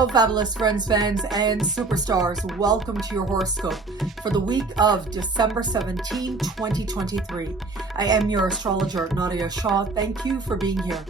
Hello, fabulous friends, fans, and superstars. Welcome to your horoscope for the week of December 17, 2023. I am your astrologer, Nadiya Shah. Thank you for being here.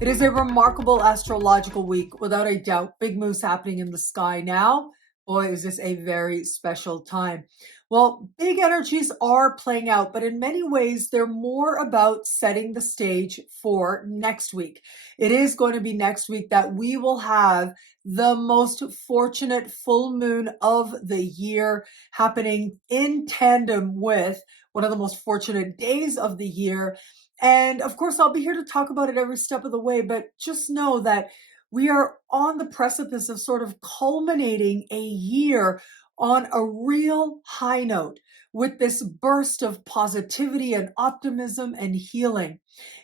It is a remarkable astrological week, without a doubt. Big moves happening in the sky now. Boy, is this a very special time. Well, big energies are playing out, but in many ways, they're more about setting the stage for next week. It is going to be next week that we will have the most fortunate full moon of the year happening in tandem with one of the most fortunate days of the year. And of course, I'll be here to talk about it every step of the way, but just know that we are on the precipice of sort of culminating a year on a real high note with this burst of positivity and optimism and healing.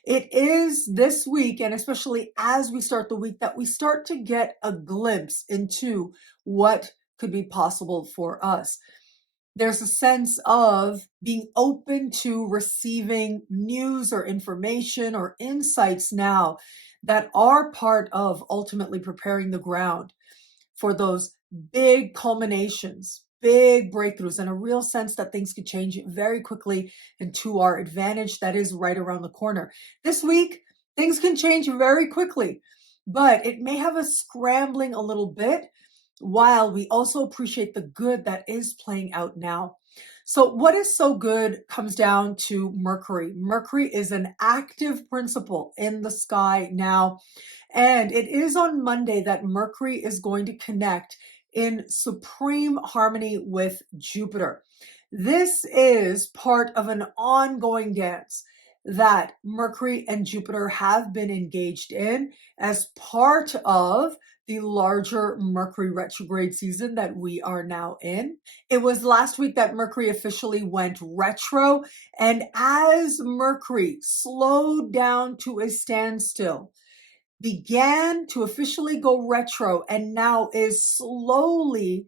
It is this week, and especially as we start the week, that we start to get a glimpse into what could be possible for us. There's a sense of being open to receiving news or information or insights now that are part of ultimately preparing the ground for those big culminations, big breakthroughs, and a real sense that things could change very quickly and to our advantage. That is right around the corner. This week, things can change very quickly, but it may have us scrambling a little bit while we also appreciate the good that is playing out now. So what is so good comes down to Mercury. Mercury is an active principle in the sky now. And it is on Monday that Mercury is going to connect in supreme harmony with Jupiter. This is part of an ongoing dance that Mercury and Jupiter have been engaged in as part of the larger Mercury retrograde season that we are now in. It was last week that Mercury officially went retro, and as Mercury slowed down to a standstill, began to officially go retro, and now is slowly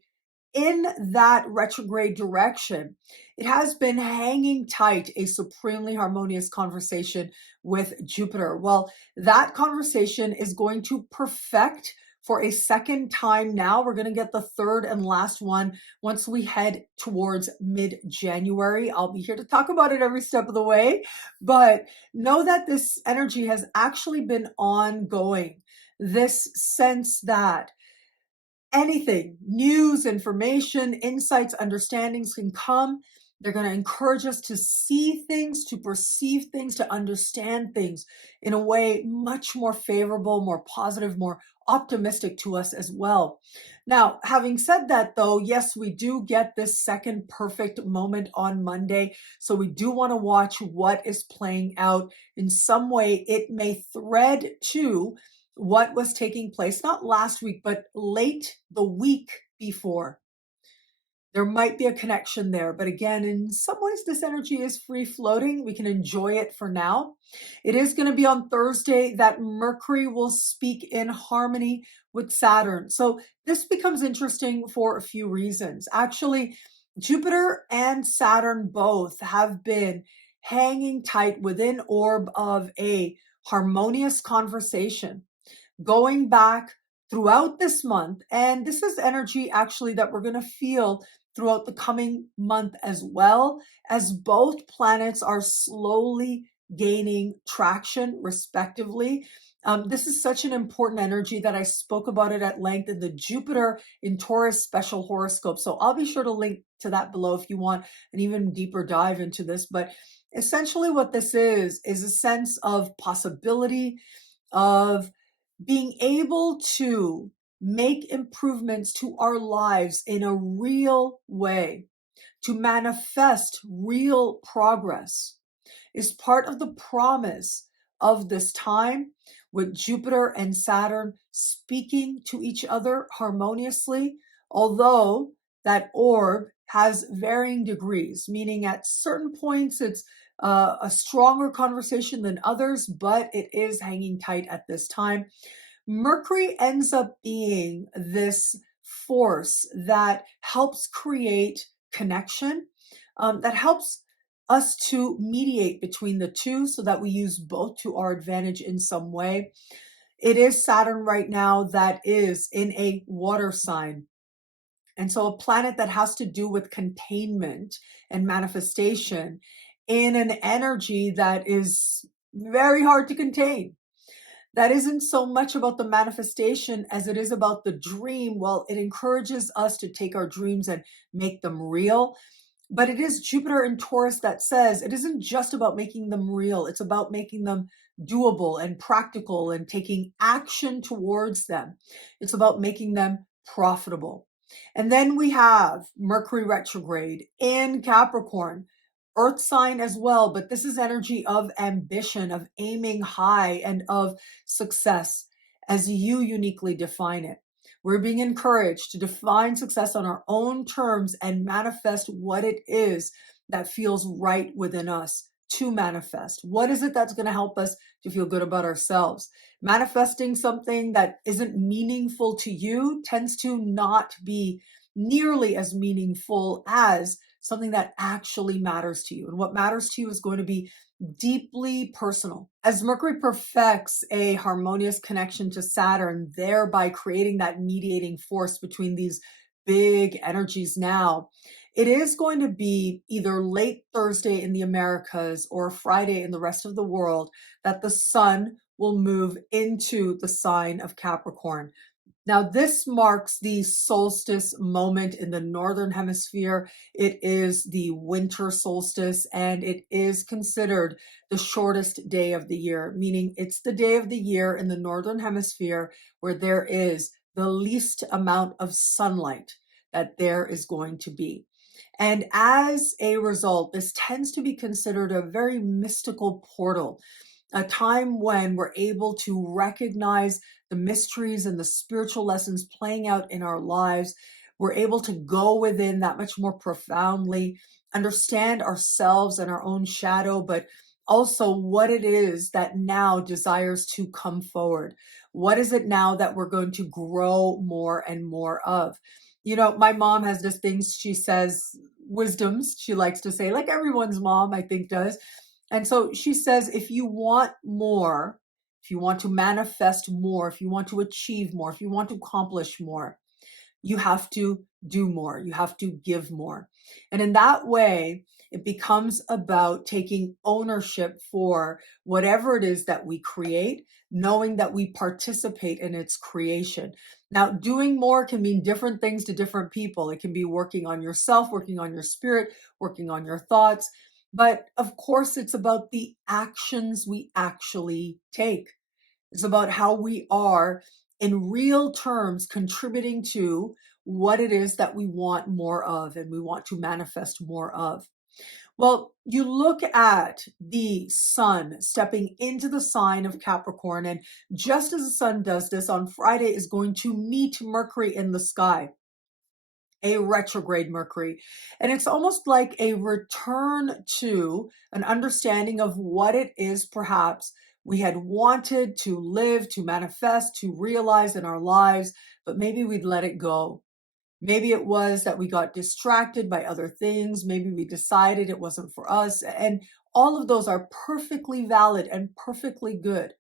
in that retrograde direction, it has been hanging tight a supremely harmonious conversation with Jupiter. Well, that conversation is going to perfect for a second time now. We're going to get the third and last one once we head towards mid-January. I'll be here to talk about it every step of the way, but know that this energy has actually been ongoing. This sense that anything, news, information, insights, understandings can come. They're going to encourage us to see things, to perceive things, to understand things in a way much more favorable, more positive, more optimistic to us as well. Now, having said that, though, yes, we do get this second perfect moment on Monday. So we do want to watch what is playing out. In some way, it may thread to what was taking place, not last week, but late the week before. There might be a connection there, but again, in some ways, this energy is free floating. We can enjoy it for now. It is going to be on Thursday that Mercury will speak in harmony with Saturn. So this becomes interesting for a few reasons. Actually, Jupiter and Saturn both have been hanging tight within orb of a harmonious conversation going back throughout this month. And this is energy actually that we're going to feel throughout the coming month as well, as both planets are slowly gaining traction respectively. This is such an important energy that I spoke about it at length in the Jupiter in Taurus special horoscope. So I'll be sure to link to that below if you want an even deeper dive into this. But essentially what this is a sense of possibility, of being able to make improvements to our lives in a real way, to manifest real progress, is part of the promise of this time, with Jupiter and Saturn speaking to each other harmoniously, although that orb has varying degrees, meaning at certain points it's a stronger conversation than others, but it is hanging tight at this time. Mercury ends up being this force that helps create connection, that helps us to mediate between the two so that we use both to our advantage in some way. It is Saturn right now that is in a water sign. And so a planet that has to do with containment and manifestation in an energy that is very hard to contain. That isn't so much about the manifestation as it is about the dream. Well, it encourages us to take our dreams and make them real. But it is Jupiter in Taurus that says it isn't just about making them real. It's about making them doable and practical and taking action towards them. It's about making them profitable. And then we have Mercury retrograde in Capricorn, Earth sign as well, but this is energy of ambition, of aiming high, and of success as you uniquely define it. We're being encouraged to define success on our own terms and manifest what it is that feels right within us to manifest. What is it that's going to help us to feel good about ourselves? Manifesting something that isn't meaningful to you tends to not be nearly as meaningful as something that actually matters to you. And what matters to you is going to be deeply personal. As Mercury perfects a harmonious connection to Saturn, thereby creating that mediating force between these big energies now, it is going to be either late Thursday in the Americas or Friday in the rest of the world that the sun will move into the sign of Capricorn. Now, this marks the solstice moment in the Northern Hemisphere. It is the winter solstice, and it is considered the shortest day of the year, meaning it's the day of the year in the Northern Hemisphere where there is the least amount of sunlight that there is going to be. And as a result, this tends to be considered a very mystical portal, a time when we're able to recognize the mysteries and the spiritual lessons playing out in our lives. We're able to go within that much more profoundly, understand ourselves and our own shadow, but also what it is that now desires to come forward. What is it now that we're going to grow more and more of? You know, my mom has this thing, she says, wisdoms, she likes to say, like everyone's mom, I think, does. And so she says, if you want more, if you want to manifest more, if you want to achieve more, if you want to accomplish more, you have to do more. You have to give more. And in that way, it becomes about taking ownership for whatever it is that we create, knowing that we participate in its creation. Now, doing more can mean different things to different people. It can be working on yourself, working on your spirit, working on your thoughts. But of course, it's about the actions we actually take. It's about how we are in real terms contributing to what it is that we want more of and we want to manifest more of. Well, you look at the sun stepping into the sign of Capricorn, and just as the sun does this on Friday, is going to meet Mercury in the sky, a retrograde Mercury. And it's almost like a return to an understanding of what it is perhaps we had wanted to live, to manifest, to realize in our lives, but maybe we'd let it go. Maybe it was that we got distracted by other things. Maybe we decided it wasn't for us. And all of those are perfectly valid and perfectly good.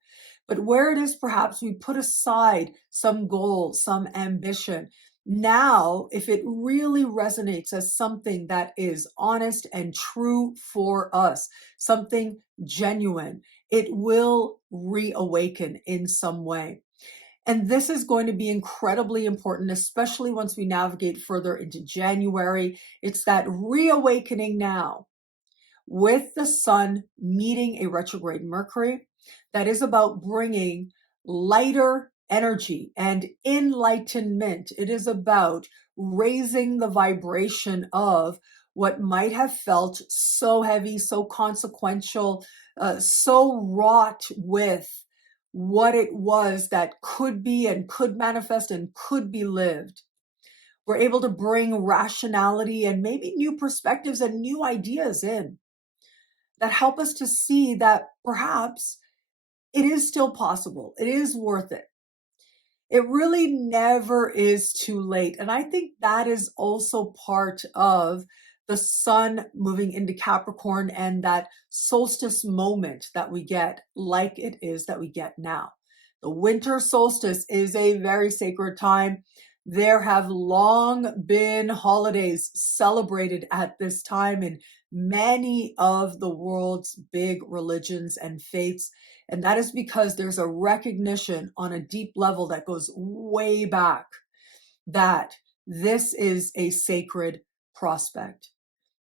But where it is perhaps we put aside some goal, some ambition, now, if it really resonates as something that is honest and true for us, something genuine, it will reawaken in some way. And this is going to be incredibly important, especially once we navigate further into January. It's that reawakening now with the sun meeting a retrograde Mercury that is about bringing lighter energy and enlightenment. It is about raising the vibration of what might have felt so heavy, so consequential, so wrought with what it was that could be and could manifest and could be lived. We're able to bring rationality and maybe new perspectives and new ideas in that help us to see that perhaps it is still possible. It is worth it. It really never is too late. And I think that is also part of the sun moving into Capricorn and that solstice moment that we get, like it is that we get now. The winter solstice is a very sacred time. There have long been holidays celebrated at this time in many of the world's big religions and faiths. And that is because there's a recognition on a deep level that goes way back that this is a sacred prospect.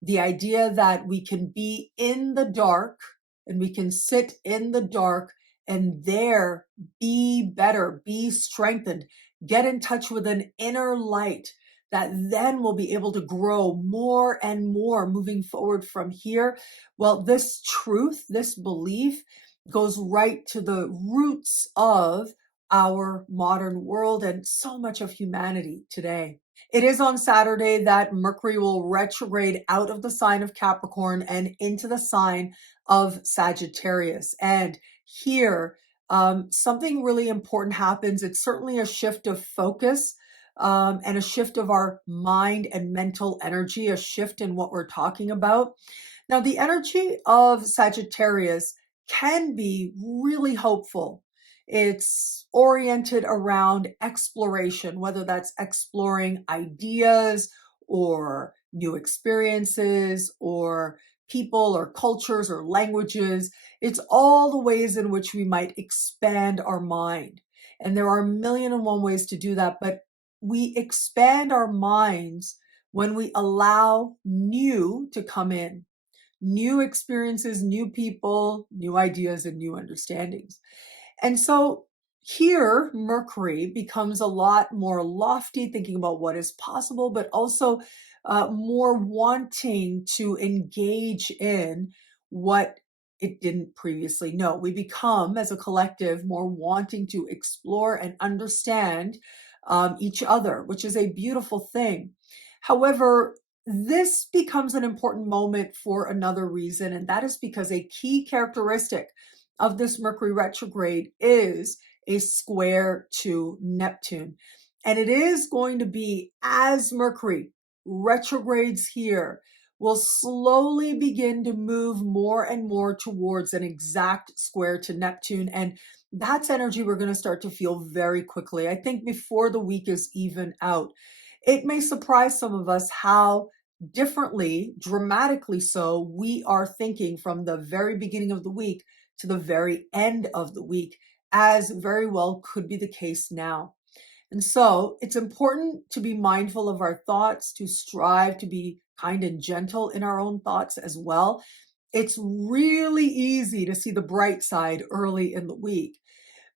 The idea that we can be in the dark and we can sit in the dark and there be better, be strengthened, get in touch with an inner light that then will be able to grow more and more moving forward from here. Well, this truth, this belief goes right to the roots of our modern world and so much of humanity today. It is on Saturday that Mercury will retrograde out of the sign of Capricorn and into the sign of Sagittarius. And here, something really important happens. It's certainly a shift of focus and a shift of our mind and mental energy, a shift in what we're talking about. Now, the energy of Sagittarius can be really hopeful. It's oriented around exploration, whether that's exploring ideas or new experiences or people or cultures or languages. It's all the ways in which we might expand our mind. And there are a million and one ways to do that, but we expand our minds when we allow new to come in. New experiences, new people, new ideas, and new understandings. And so here, Mercury becomes a lot more lofty, thinking about what is possible, but also more wanting to engage in what it didn't previously know. We become, as a collective, more wanting to explore and understand each other, which is a beautiful thing. However, this becomes an important moment for another reason, and that is because a key characteristic of this Mercury retrograde is a square to Neptune. And it is going to be, as Mercury retrogrades here, will slowly begin to move more and more towards an exact square to Neptune. And that's energy we're going to start to feel very quickly. I think before the week is even out. It may surprise some of us how differently, dramatically so, we are thinking from the very beginning of the week to the very end of the week, as very well could be the case now. And so it's important to be mindful of our thoughts, to strive to be kind and gentle in our own thoughts as well. It's really easy to see the bright side early in the week.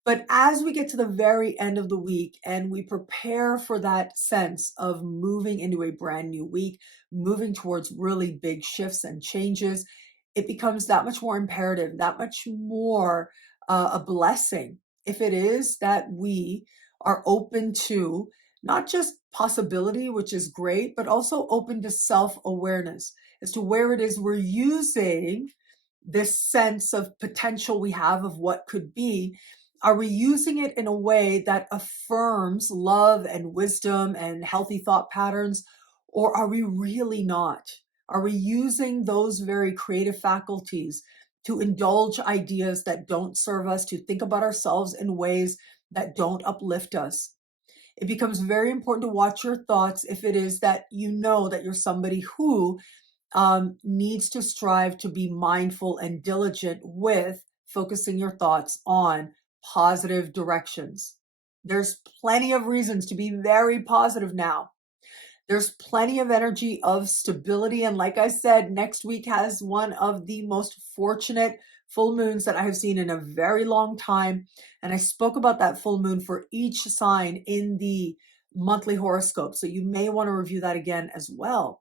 But as we get to the very end of the week and we prepare for that sense of moving into a brand new week, moving towards really big shifts and changes, it becomes that much more imperative, that much more a blessing if it is that we are open to not just possibility, which is great, but also open to self-awareness as to where it is we're using this sense of potential we have of what could be. Are we using it in a way that affirms love and wisdom and healthy thought patterns, or are we really not? Are we using those very creative faculties to indulge ideas that don't serve us, to think about ourselves in ways that don't uplift us? It becomes very important to watch your thoughts if it is that you know that you're somebody who needs to strive to be mindful and diligent with focusing your thoughts on positive directions. There's plenty of reasons to be very positive now. There's plenty of energy of stability. And like I said, next week has one of the most fortunate full moons that I have seen in a very long time. And I spoke about that full moon for each sign in the monthly horoscope. So you may want to review that again as well.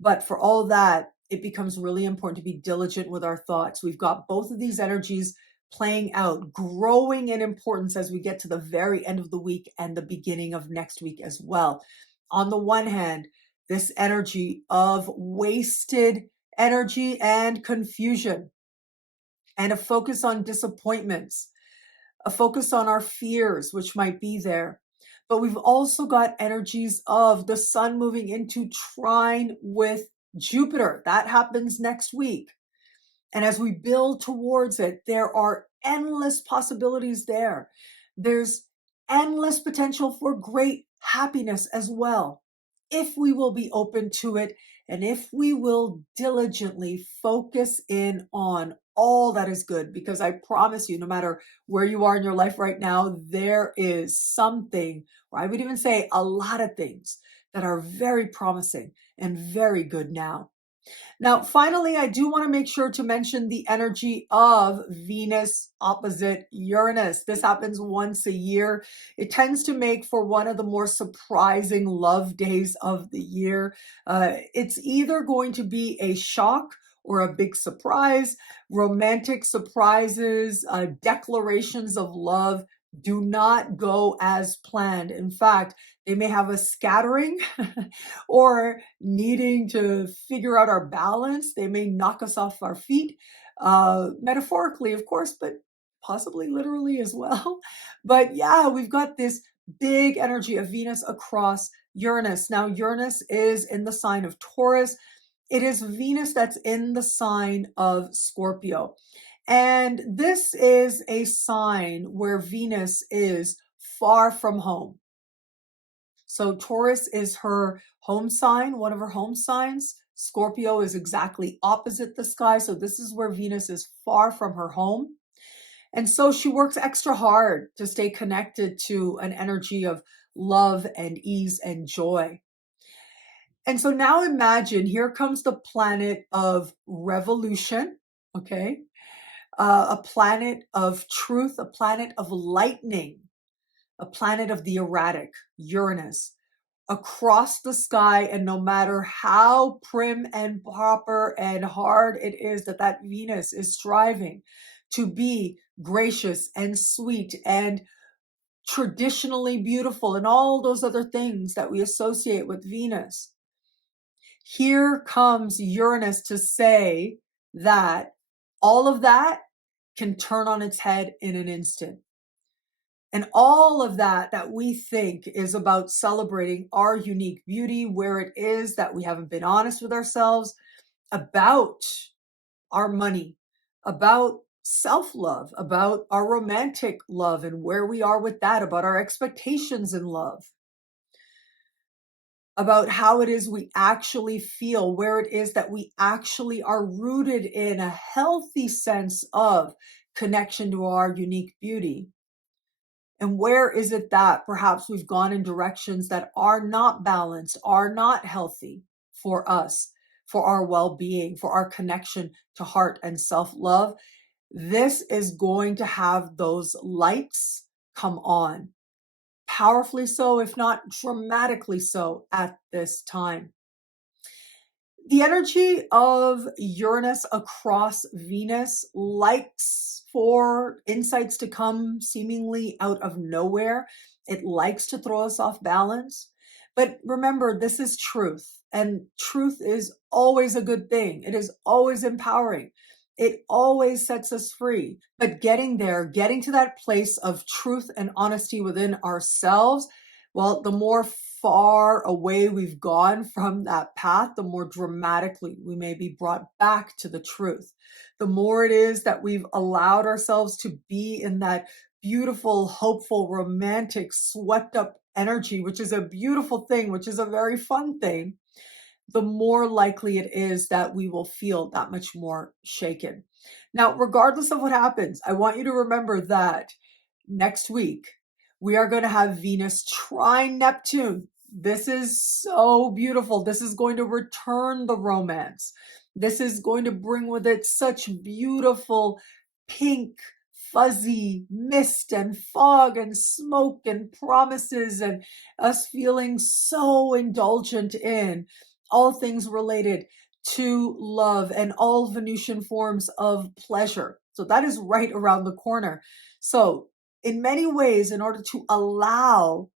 But for all that, it becomes really important to be diligent with our thoughts. We've got both of these energies playing out, growing in importance as we get to the very end of the week and the beginning of next week as well. On the one hand, this energy of wasted energy and confusion, and a focus on disappointments, a focus on our fears, which might be there. But we've also got energies of the sun moving into trine with Jupiter. That happens next week. And as we build towards it, there are endless possibilities there. There's endless potential for great happiness as well, if we will be open to it and if we will diligently focus in on all that is good. Because I promise you, no matter where you are in your life right now, there is something, or I would even say a lot of things that are very promising and very good now. Now, finally, I do want to make sure to mention the energy of Venus opposite Uranus. This happens once a year. It tends to make for one of the more surprising love days of the year. It's either going to be a shock or a big surprise. Romantic surprises, declarations of love do not go as planned. In fact, they may have a scattering or needing to figure out our balance. They may knock us off our feet, metaphorically, of course, but possibly literally as well. But yeah, we've got this big energy of Venus across Uranus. Now, Uranus is in the sign of Taurus. It is Venus that's in the sign of Scorpio. And this is a sign where Venus is far from home. So Taurus is her home sign, one of her home signs. Scorpio is exactly opposite the sky. So this is where Venus is far from her home. And so she works extra hard to stay connected to an energy of love and ease and joy. And so now imagine, here comes the planet of revolution, okay? A planet of truth, a planet of lightning, a planet of the erratic, Uranus, across the sky. And no matter how prim and proper and hard it is that Venus is striving to be gracious and sweet and traditionally beautiful and all those other things that we associate with Venus, here comes Uranus to say that all of that can turn on its head in an instant. And all of that we think is about celebrating our unique beauty, where it is that we haven't been honest with ourselves about our money, about self-love, about our romantic love and where we are with that, about our expectations in love, about how it is we actually feel, where it is that we actually are rooted in a healthy sense of connection to our unique beauty. And where is it that perhaps we've gone in directions that are not balanced, are not healthy for us, for our well-being, for our connection to heart and self-love? This is going to have those lights come on. Powerfully so, if not dramatically so, at this time. The energy of Uranus across Venus likes for insights to come seemingly out of nowhere. It likes to throw us off balance. But remember, this is truth, and truth is always a good thing. It is always empowering. It always sets us free. But getting there, getting to that place of truth and honesty within ourselves, well, the more far away we've gone from that path, the more dramatically we may be brought back to the truth. The more it is that we've allowed ourselves to be in that beautiful, hopeful, romantic, swept up energy, which is a beautiful thing, which is a very fun thing, the more likely it is that we will feel that much more shaken. Now, regardless of what happens, I want you to remember that next week, we are going to have Venus trine Neptune. This is so beautiful. This is going to return the romance. This is going to bring with it such beautiful pink, fuzzy mist and fog and smoke and promises, and us feeling so indulgent in all things related to love and all Venusian forms of pleasure. So that is right around the corner. So in many ways, in order to allow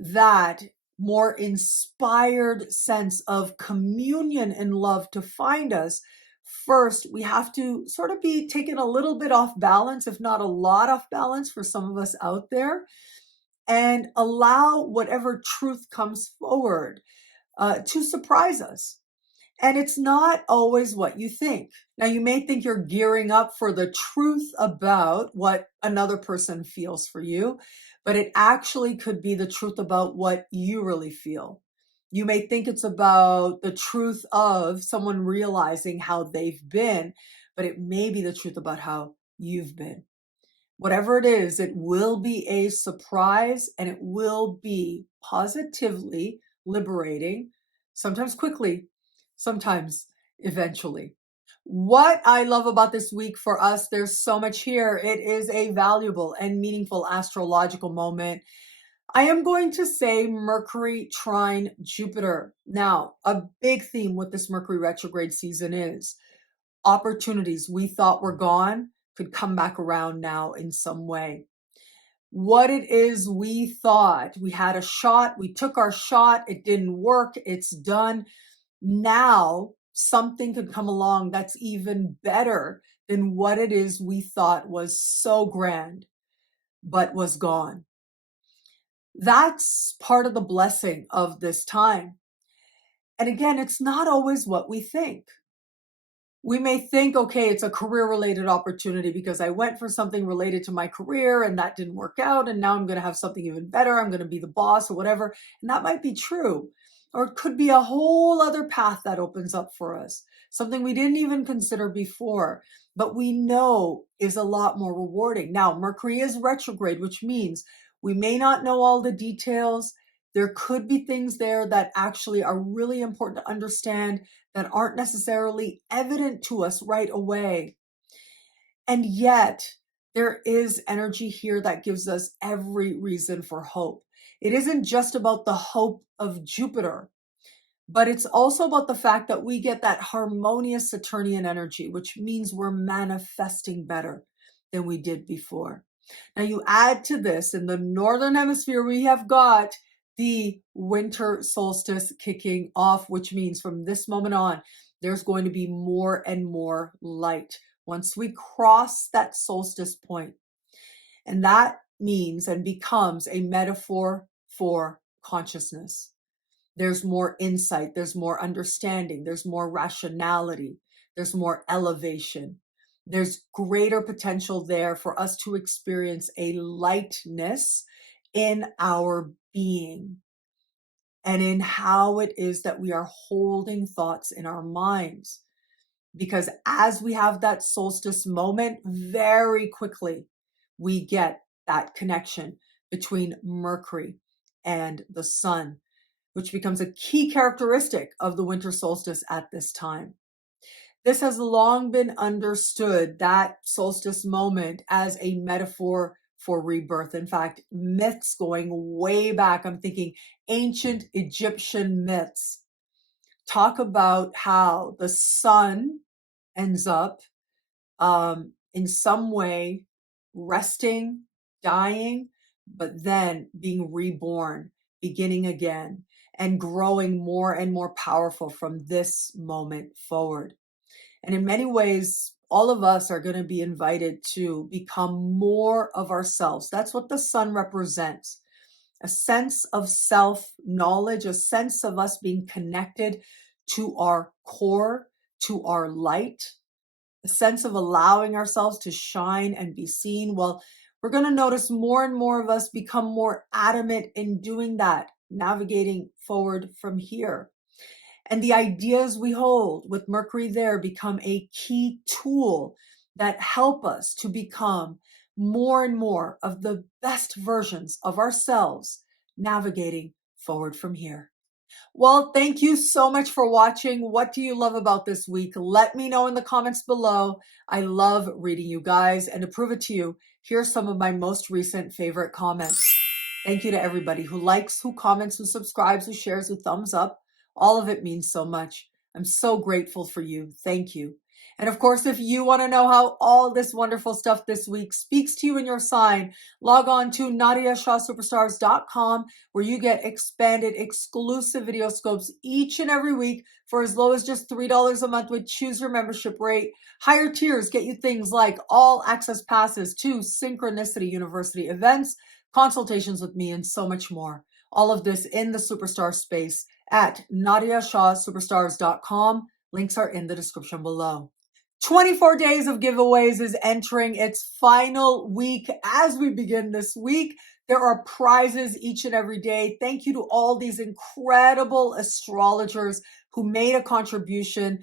that more inspired sense of communion and love to find us, first, we have to sort of be taken a little bit off balance, if not a lot off balance for some of us out there, and allow whatever truth comes forward to surprise us. And it's not always what you think. Now, you may think you're gearing up for the truth about what another person feels for you, but it actually could be the truth about what you really feel. You may think it's about the truth of someone realizing how they've been, but it may be the truth about how you've been. Whatever it is, it will be a surprise and it will be positively liberating, sometimes quickly, sometimes eventually. What I love about this week for us, there's so much here. It is a valuable and meaningful astrological moment. I am going to say Mercury trine Jupiter. Now, a big theme with this Mercury retrograde season is opportunities we thought were gone could come back around now in some way. What it is we thought, we had a shot, we took our shot, it didn't work, it's done. Now something could come along that's even better than what it is we thought was so grand, but was gone. That's part of the blessing of this time. And again, it's not always what we think. We may think, okay, it's a career-related opportunity because I went for something related to my career and that didn't work out, and now I'm going to have something even better. I'm going to be the boss or whatever. And that might be true. Or it could be a whole other path that opens up for us, something we didn't even consider before, but we know is a lot more rewarding. Now, Mercury is retrograde, which means we may not know all the details. There could be things there that actually are really important to understand that aren't necessarily evident to us right away. And yet, there is energy here that gives us every reason for hope. It isn't just about the hope of Jupiter, but it's also about the fact that we get that harmonious Saturnian energy, which means we're manifesting better than we did before. Now, you add to this, in the Northern Hemisphere, we have got the winter solstice kicking off, which means from this moment on, there's going to be more and more light once we cross that solstice point. And that means and becomes a metaphor for consciousness. There's more insight, there's more understanding, there's more rationality, there's more elevation. There's greater potential there for us to experience a lightness in our being and in how it is that we are holding thoughts in our minds. Because as we have that solstice moment, very quickly we get that connection between Mercury and the sun, which becomes a key characteristic of the winter solstice at this time. This has long been understood, that solstice moment, as a metaphor for rebirth. In fact, myths going way back, I'm thinking ancient Egyptian myths, talk about how the sun ends up in some way resting, dying, but then being reborn, beginning again, and growing more and more powerful from this moment forward. And in many ways, all of us are going to be invited to become more of ourselves. That's what the sun represents. A sense of self-knowledge, a sense of us being connected to our core, to our light, a sense of allowing ourselves to shine and be seen. Well, we're going to notice more and more of us become more adamant in doing that, navigating forward from here. And the ideas we hold with Mercury there become a key tool that help us to become more and more of the best versions of ourselves, navigating forward from here. Well, thank you so much for watching. What do you love about this week? Let me know in the comments below. I love reading you guys. And to prove it to you, here's some of my most recent favorite comments. Thank you to everybody who likes, who comments, who subscribes, who shares, who thumbs up. All of it means so much. I'm so grateful for you. Thank you. And of course, if you want to know how all this wonderful stuff this week speaks to you in your sign, log on to NadiyaShahSuperstars.com, where you get expanded exclusive video scopes each and every week for as low as just $3 a month with choose your membership rate. Higher tiers get you things like all access passes to Synchronicity University events, consultations with me, and so much more. All of this in the Superstar space at NadiyaShahSuperstars.com. Links are in the description below. 24 days of giveaways is entering its final week. As we begin this week, there are prizes each and every day. Thank you to all these incredible astrologers who made a contribution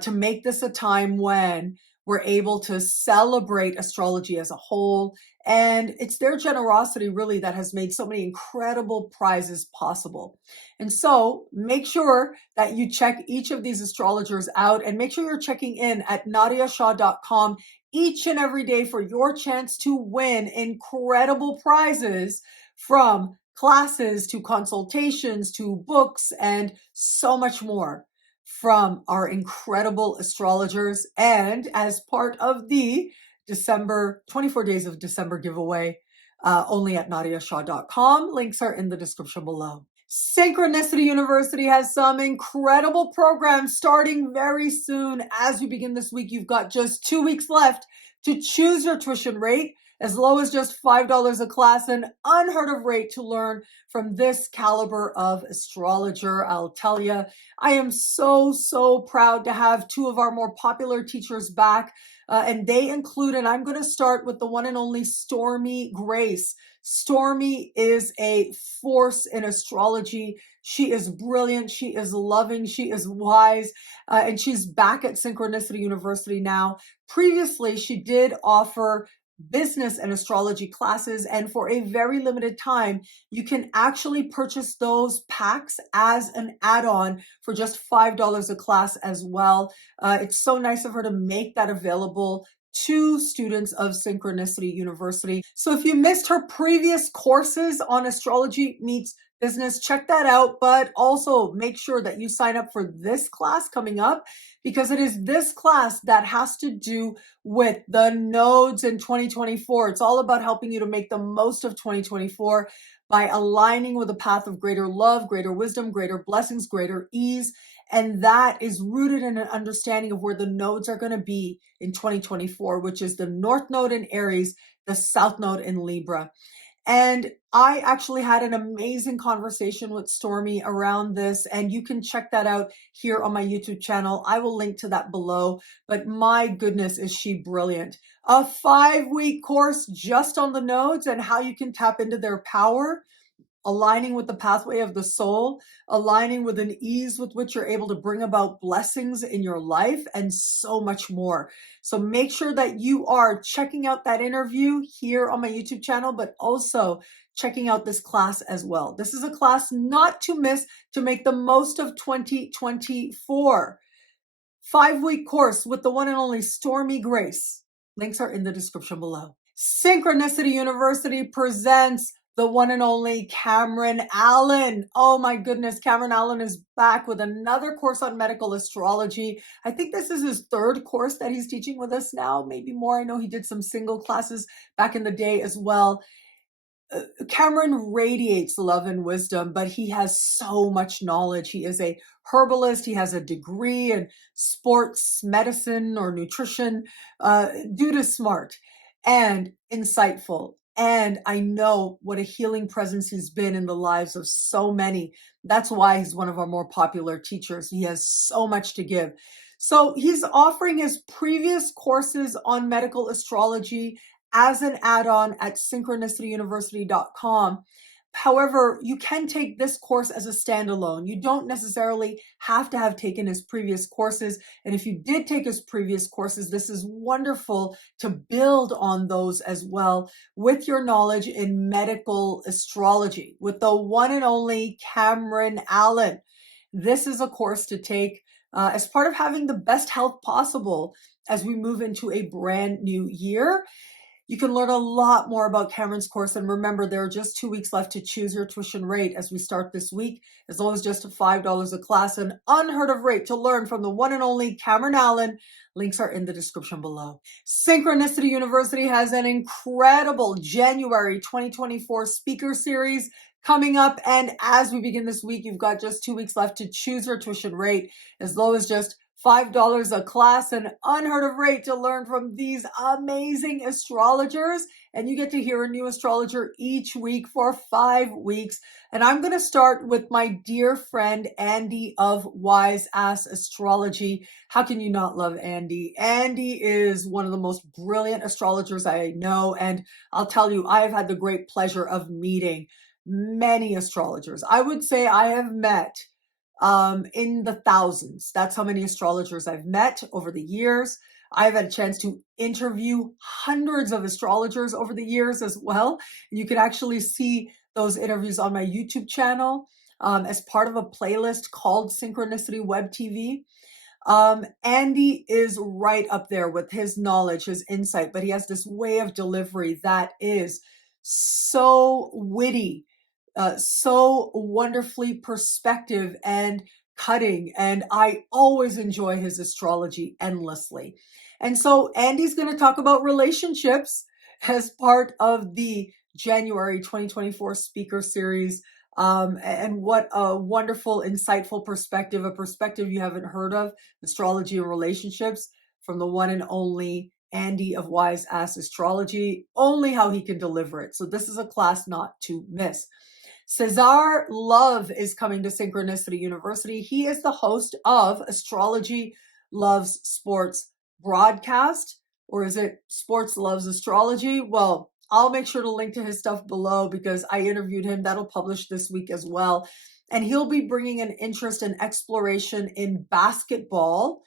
to make this a time when we're able to celebrate astrology as a whole. And it's their generosity really that has made so many incredible prizes possible. And so make sure that you check each of these astrologers out, and make sure you're checking in at NadiyaShah.com each and every day for your chance to win incredible prizes, from classes to consultations to books and so much more from our incredible astrologers. And as part of the 24 days of December giveaway, only at NadiyaShah.com. Links are in the description below. Synchronicity University has some incredible programs starting very soon. As we begin this week, you've got just 2 weeks left to choose your tuition rate, as low as just $5 a class, an unheard of rate to learn from this caliber of astrologer. I'll tell you, I am so proud to have two of our more popular teachers back, and they include, and I'm going to start with the one and only Stormie Grace. Stormie is a force in astrology. She is brilliant. She is loving. She is wise. And she's back at Synchronicity University now. Previously, she did offer business and astrology classes, and for a very limited time you can actually purchase those packs as an add-on for just $5 a class as well. It's so nice of her to make that available to students of Synchronicity University. So if you missed her previous courses on astrology meets business, check that out, but also make sure that you sign up for this class coming up, because it is this class that has to do with the nodes in 2024. It's all about helping you to make the most of 2024 by aligning with a path of greater love, greater wisdom, greater blessings, greater ease. And that is rooted in an understanding of where the nodes are going to be in 2024, which is the North Node in Aries, the South Node in Libra. And I actually had an amazing conversation with Stormie around this, and you can check that out here on my YouTube channel. I will link to that below, but my goodness, is she brilliant. A 5-week course just on the nodes and how you can tap into their power, aligning with the pathway of the soul, aligning with an ease with which you're able to bring about blessings in your life, and so much more. So make sure that you are checking out that interview here on my YouTube channel, but also checking out this class as well. This is a class not to miss to make the most of 2024. 5-week course with the one and only Stormie Grace. Links are in the description below. Synchronicity University presents the one and only Cameron Allen. Oh my goodness, Cameron Allen is back with another course on medical astrology. I think this is his 3rd course that he's teaching with us now, maybe more. I know he did some single classes back in the day as well. Cameron radiates love and wisdom, but he has so much knowledge. He is a herbalist. He has a degree in sports medicine or nutrition. Dude is smart and insightful. And I know what a healing presence he's been in the lives of so many. That's why he's one of our more popular teachers. He has so much to give. So he's offering his previous courses on medical astrology as an add-on at synchronicityuniversity.com. However, you can take this course as a standalone. You don't necessarily have to have taken his previous courses. And if you did take his previous courses, this is wonderful to build on those as well with your knowledge in medical astrology with the one and only Cameron Allen. This is a course to take as part of having the best health possible as we move into a brand new year. You can learn a lot more about Cameron's course. And remember, there are just 2 weeks left to choose your tuition rate as we start this week, as low as just $5 a class, an unheard of rate to learn from the one and only Cameron Allen. Links are in the description below. Synchronicity University has an incredible January 2024 speaker series coming up. And as we begin this week, you've got just 2 weeks left to choose your tuition rate, as low as just $5 a class, an unheard of rate to learn from these amazing astrologers. And you get to hear a new astrologer each week for 5 weeks. And I'm going to start with my dear friend, Andy of Wise Ass Astrology. How can you not love Andy? Andy is one of the most brilliant astrologers I know. And I'll tell you, I have had the great pleasure of meeting many astrologers. I would say I have met in the thousands. That's how many astrologers I've met over the years. I've had a chance to interview hundreds of astrologers over the years as well. And you can actually see those interviews on my YouTube channel as part of a playlist called Synchronicity Web TV. Andy is right up there with his knowledge, his insight, but he has this way of delivery that is so witty, so wonderfully perspective and cutting. And I always enjoy his astrology endlessly. And so Andy's going to talk about relationships as part of the January 2024 speaker series. And what a wonderful, insightful perspective, a perspective you haven't heard of, astrology and relationships, from the one and only Andy of Wise Ass Astrology, only how he can deliver it. So this is a class not to miss. Cesar Love is coming to Synchronicity University. He is the host of Astrology Loves Sports broadcast, or is it Sports Loves Astrology? Well, I'll make sure to link to his stuff below because I interviewed him. That'll publish this week as well. And he'll be bringing an interest and exploration in basketball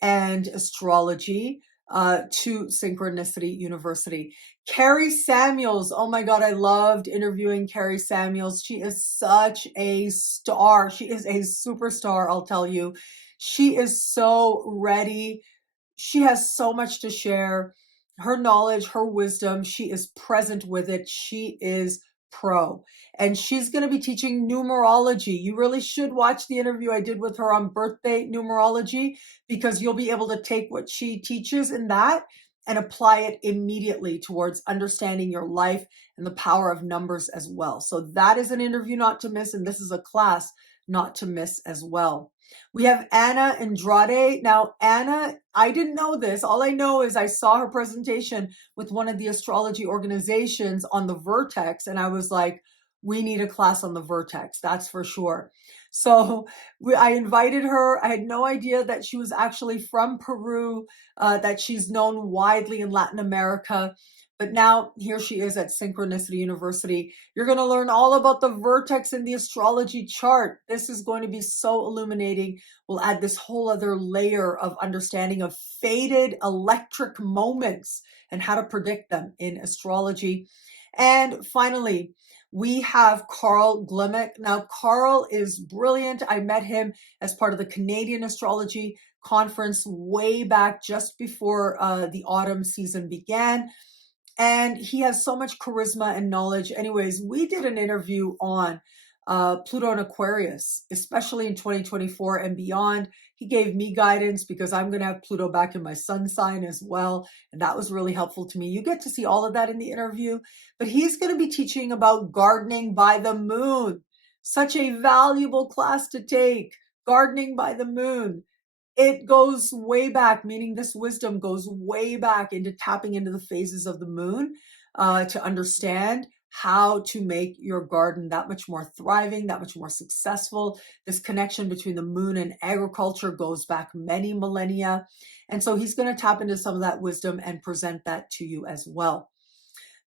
and astrology to Synchronicity University. Carrie Samuels. Oh my God, I loved interviewing Carrie Samuels. She is such a star. She is a superstar, I'll tell you. She is so ready. She has so much to share. Her knowledge, her wisdom, she is present with it. She is pro. And she's going to be teaching numerology. You really should watch the interview I did with her on birthday numerology, because you'll be able to take what she teaches in that and apply it immediately towards understanding your life and the power of numbers as well. So that is an interview not to miss, and this is a class not to miss as well. We have Anna Andrade. Now, Anna, I didn't know this. All I know is I saw her presentation with one of the astrology organizations on the Vertex, and I was like, we need a class on the Vertex, that's for sure. So I invited her. I had no idea that she was actually from Peru, that she's known widely in Latin America. But now here she is at Synchronicity University. You're going to learn all about the vertex in the astrology chart. This is going to be so illuminating. We'll add this whole other layer of understanding of fated electric moments and how to predict them in astrology. And finally, we have Carl Glimick. Now, Carl is brilliant. I met him as part of the Canadian Astrology Conference way back just before the autumn season began. And he has so much charisma and knowledge. Anyways, we did an interview on Pluto and Aquarius, especially in 2024 and beyond. He gave me guidance because I'm going to have Pluto back in my sun sign as well. And that was really helpful to me. You get to see all of that in the interview. But he's going to be teaching about gardening by the moon. Such a valuable class to take, gardening by the moon. It goes way back, meaning this wisdom goes way back into tapping into the phases of the moon to understand how to make your garden that much more thriving, that much more successful. This connection between the moon and agriculture goes back many millennia. And so he's going to tap into some of that wisdom and present that to you as well.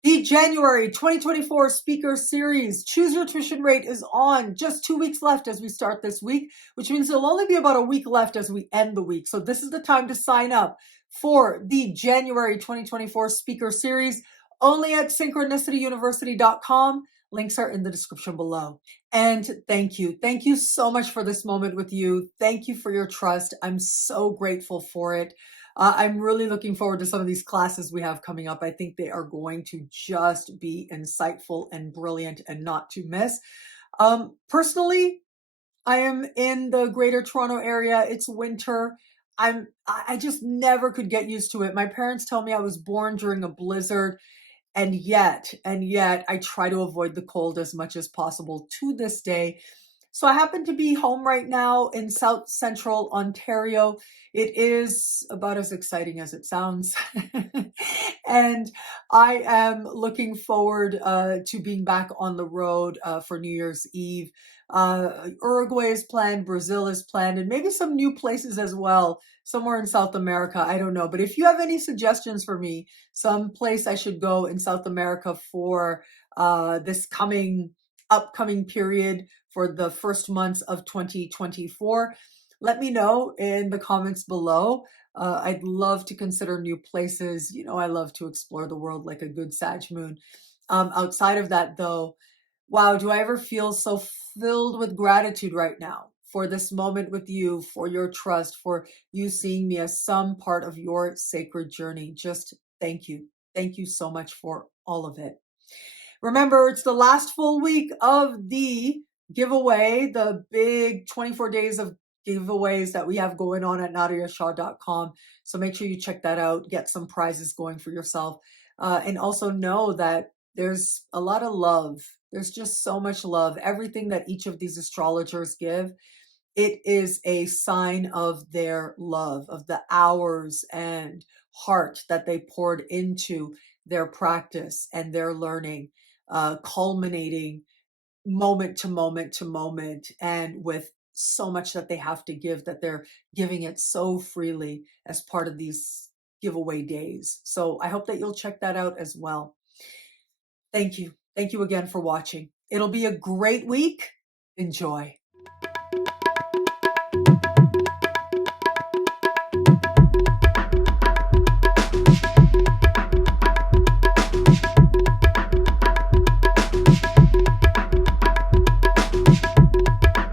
The January 2024 speaker series, Choose Your Tuition Rate, is on. Just 2 weeks left as we start this week, which means there'll only be about a week left as we end the week. So this is the time to sign up for the January 2024 speaker series, only at synchronicityuniversity.com. Links are in the description below. And thank you. Thank you so much for this moment with you. Thank you for your trust. I'm so grateful for it. I'm really looking forward to some of these classes we have coming up. I think they are going to just be insightful and brilliant and not to miss. Personally, I am in the Greater Toronto area. It's winter. I just never could get used to it. My parents tell me I was born during a blizzard, and yet I try to avoid the cold as much as possible to this day. So I happen to be home right now in South Central Ontario. It is about as exciting as it sounds. And I am looking forward to being back on the road for New Year's Eve. Uruguay is planned, Brazil is planned, and maybe some new places as well, somewhere in South America. I don't know. But if you have any suggestions for me, some place I should go in South America for this upcoming period for the first months of 2024, let me know in the comments below. I'd love to consider new places. You know, I love to explore the world like a good Sag moon. Outside of that, though, wow, do I ever feel so filled with gratitude right now for this moment with you, for your trust, for you seeing me as some part of your sacred journey. Just thank you. Thank you so much for all of it. Remember, it's the last full week of the giveaway, the big 24 days of giveaways that we have going on at nadiyashah.com. So make sure you check that out, get some prizes going for yourself. And also know that there's a lot of love. There's just so much love. Everything that each of these astrologers give, it is a sign of their love, of the hours and heart that they poured into their practice and their learning, culminating moment to moment to moment, and with so much that they have to give, that they're giving it so freely as part of these giveaway days. So I hope that you'll check that out as well. Thank you. Thank you again for watching. It'll be a great week. Enjoy.